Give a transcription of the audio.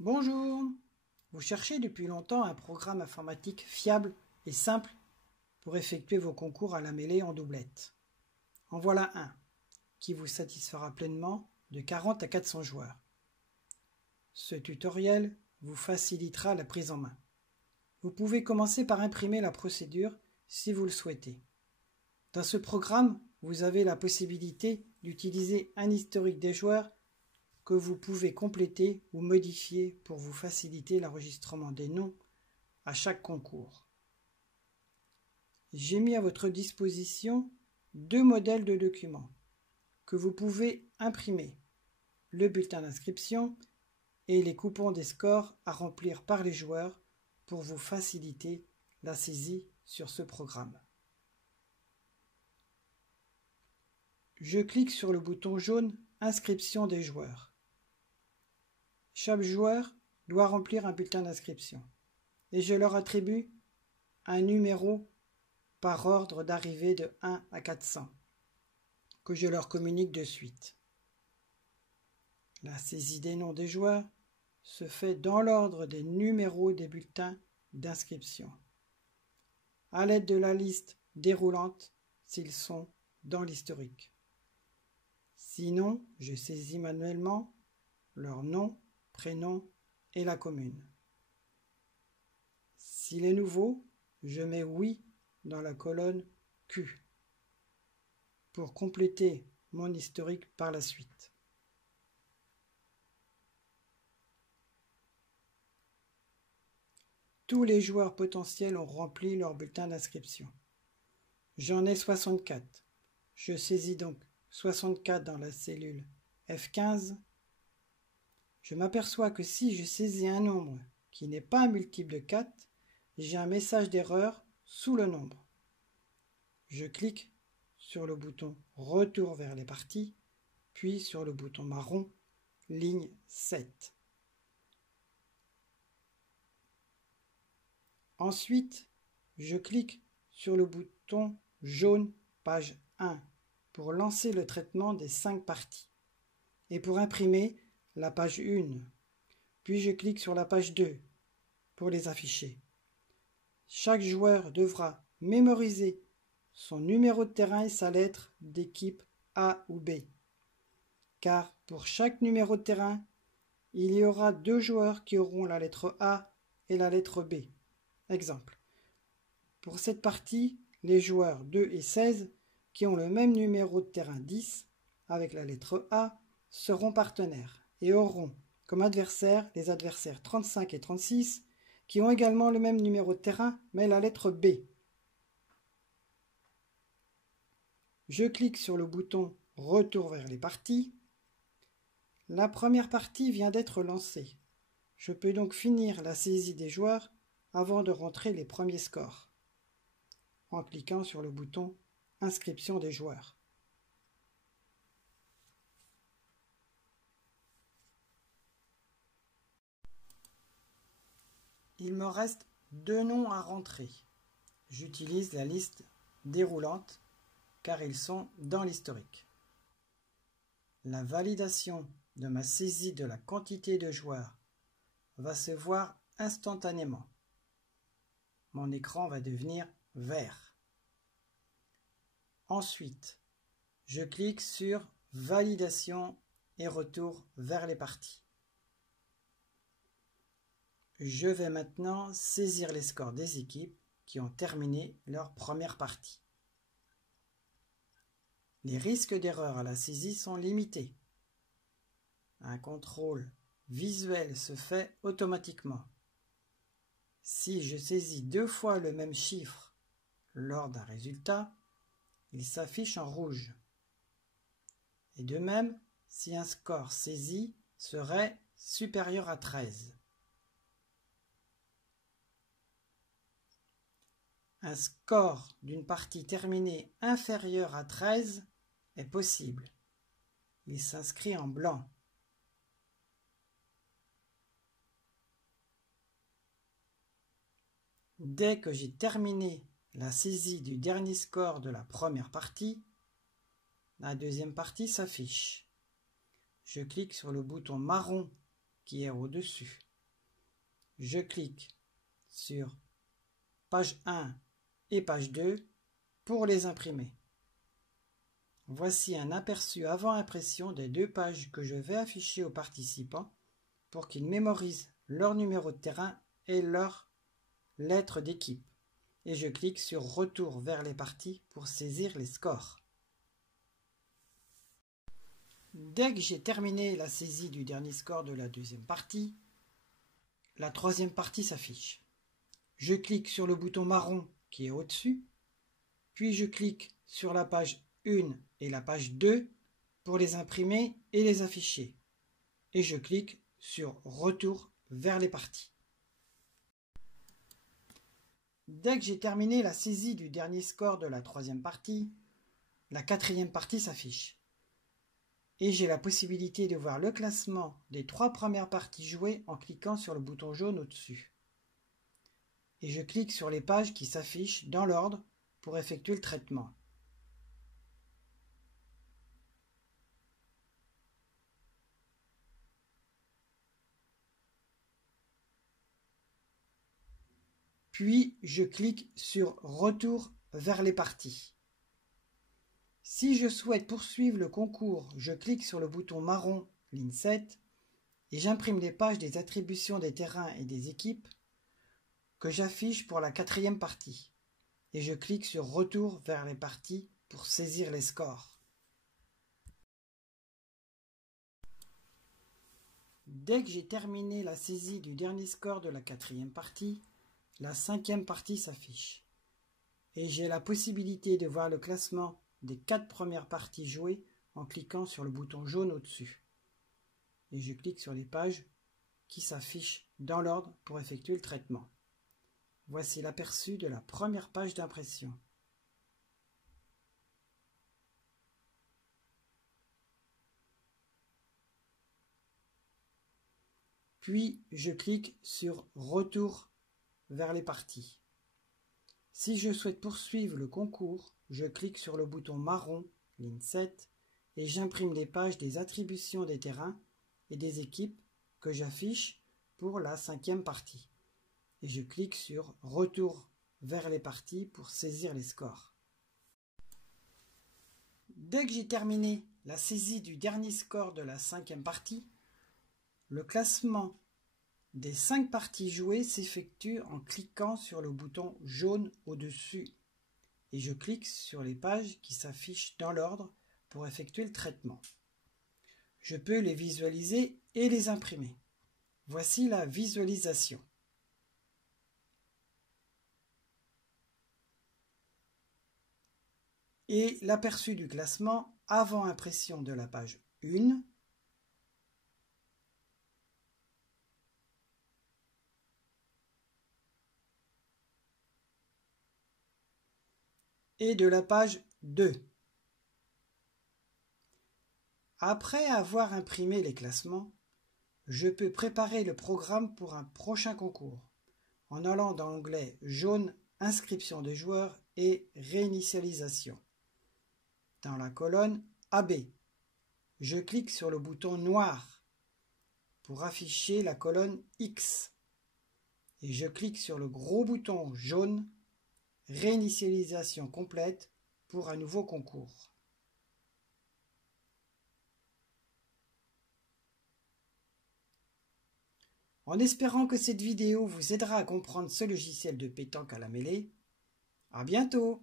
Bonjour! Vous cherchez depuis longtemps un programme informatique fiable et simple pour effectuer vos concours à la mêlée en doublette. En voilà un qui vous satisfera pleinement de 40 à 400 joueurs. Ce tutoriel vous facilitera la prise en main. Vous pouvez commencer par imprimer la procédure si vous le souhaitez. Dans ce programme, vous avez la possibilité d'utiliser un historique des joueurs que vous pouvez compléter ou modifier pour vous faciliter l'enregistrement des noms à chaque concours. J'ai mis à votre disposition deux modèles de documents que vous pouvez imprimer, le bulletin d'inscription et les coupons des scores à remplir par les joueurs pour vous faciliter la saisie sur ce programme. Je clique sur le bouton jaune « Inscription des joueurs ». Chaque joueur doit remplir un bulletin d'inscription et je leur attribue un numéro par ordre d'arrivée de 1 à 400 que je leur communique de suite. La saisie des noms des joueurs se fait dans l'ordre des numéros des bulletins d'inscription, à l'aide de la liste déroulante s'ils sont dans l'historique. Sinon, je saisis manuellement leur nom, prénom et la commune. S'il est nouveau, je mets oui dans la colonne Q pour compléter mon historique par la suite. Tous les joueurs potentiels ont rempli leur bulletin d'inscription. J'en ai 64. Je saisis donc 64 dans la cellule F15. Je m'aperçois que si je saisis un nombre qui n'est pas un multiple de 4, j'ai un message d'erreur sous le nombre. Je clique sur le bouton « Retour vers les parties », puis sur le bouton marron « Ligne 7 ». Ensuite, je clique sur le bouton jaune « Page 1 » pour lancer le traitement des 5 parties et pour imprimer la page 1. Puis je clique sur la page 2 pour les afficher. Chaque joueur devra mémoriser son numéro de terrain et sa lettre d'équipe A ou B. Car pour chaque numéro de terrain, il y aura 2 joueurs qui auront la lettre A et la lettre B. Exemple. Pour cette partie, les joueurs 2 et 16 qui ont le même numéro de terrain 10 avec la lettre A seront partenaires et auront comme adversaires les adversaires 35 et 36 qui ont également le même numéro de terrain mais la lettre B. Je clique sur le bouton « Retour vers les parties ». La première partie vient d'être lancée. Je peux donc finir la saisie des joueurs avant de rentrer les premiers scores en cliquant sur le bouton « Inscription des joueurs ». Il me reste 2 noms à rentrer. J'utilise la liste déroulante car ils sont dans l'historique. La validation de ma saisie de la quantité de joueurs va se voir instantanément. Mon écran va devenir vert. Ensuite, je clique sur « Validation » et « Retour vers les parties ». Je vais maintenant saisir les scores des équipes qui ont terminé leur première partie. Les risques d'erreur à la saisie sont limités. Un contrôle visuel se fait automatiquement. Si je saisis 2 fois le même chiffre lors d'un résultat, il s'affiche en rouge. Et de même, si un score saisi serait supérieur à 13. Un score d'une partie terminée inférieur à 13 est possible. Il s'inscrit en blanc. Dès que j'ai terminé la saisie du dernier score de la première partie, la deuxième partie s'affiche. Je clique sur le bouton marron qui est au-dessus. je clique sur page 1 et page 2 pour les imprimer. Voici un aperçu avant impression des deux pages que je vais afficher aux participants pour qu'ils mémorisent leur numéro de terrain et leur lettre d'équipe. Et je clique sur Retour vers les parties pour saisir les scores. Dès que j'ai terminé la saisie du dernier score de la deuxième partie, la troisième partie s'affiche. Je clique sur le bouton marron qui est au-dessus, puis je clique sur la page 1 et la page 2 pour les imprimer et les afficher. Et je clique sur Retour vers les parties. Dès que j'ai terminé la saisie du dernier score de la troisième partie, la quatrième partie s'affiche. Et j'ai la possibilité de voir le classement des 3 premières parties jouées en cliquant sur le bouton jaune au-dessus. Et je clique sur les pages qui s'affichent dans l'ordre pour effectuer le traitement. Puis je clique sur Retour vers les parties. Si je souhaite poursuivre le concours, je clique sur le bouton marron, ligne 7, et j'imprime les pages des attributions des terrains et des équipes que j'affiche pour la quatrième partie. Et je clique sur Retour vers les parties pour saisir les scores. Dès que j'ai terminé la saisie du dernier score de la quatrième partie, la cinquième partie s'affiche. Et j'ai la possibilité de voir le classement des 4 premières parties jouées en cliquant sur le bouton jaune au-dessus. Et je clique sur les pages qui s'affichent dans l'ordre pour effectuer le traitement. Voici l'aperçu de la première page d'impression. Puis je clique sur Retour vers les parties. Si je souhaite poursuivre le concours, je clique sur le bouton marron, ligne 7, et j'imprime les pages des attributions des terrains et des équipes que j'affiche pour la cinquième partie. Et je clique sur Retour vers les parties pour saisir les scores. Dès que j'ai terminé la saisie du dernier score de la cinquième partie, le classement des 5 parties jouées s'effectue en cliquant sur le bouton jaune au-dessus. Et je clique sur les pages qui s'affichent dans l'ordre pour effectuer le traitement. Je peux les visualiser et les imprimer. Voici la visualisation. Et l'aperçu du classement avant impression de la page 1, et de la page 2. Après avoir imprimé les classements, je peux préparer le programme pour un prochain concours en allant dans l'onglet jaune Inscription des joueurs et Réinitialisation. Dans la colonne AB, je clique sur le bouton noir pour afficher la colonne X et je clique sur le gros bouton jaune Réinitialisation complète pour un nouveau concours. En espérant que cette vidéo vous aidera à comprendre ce logiciel de pétanque à la mêlée, à bientôt!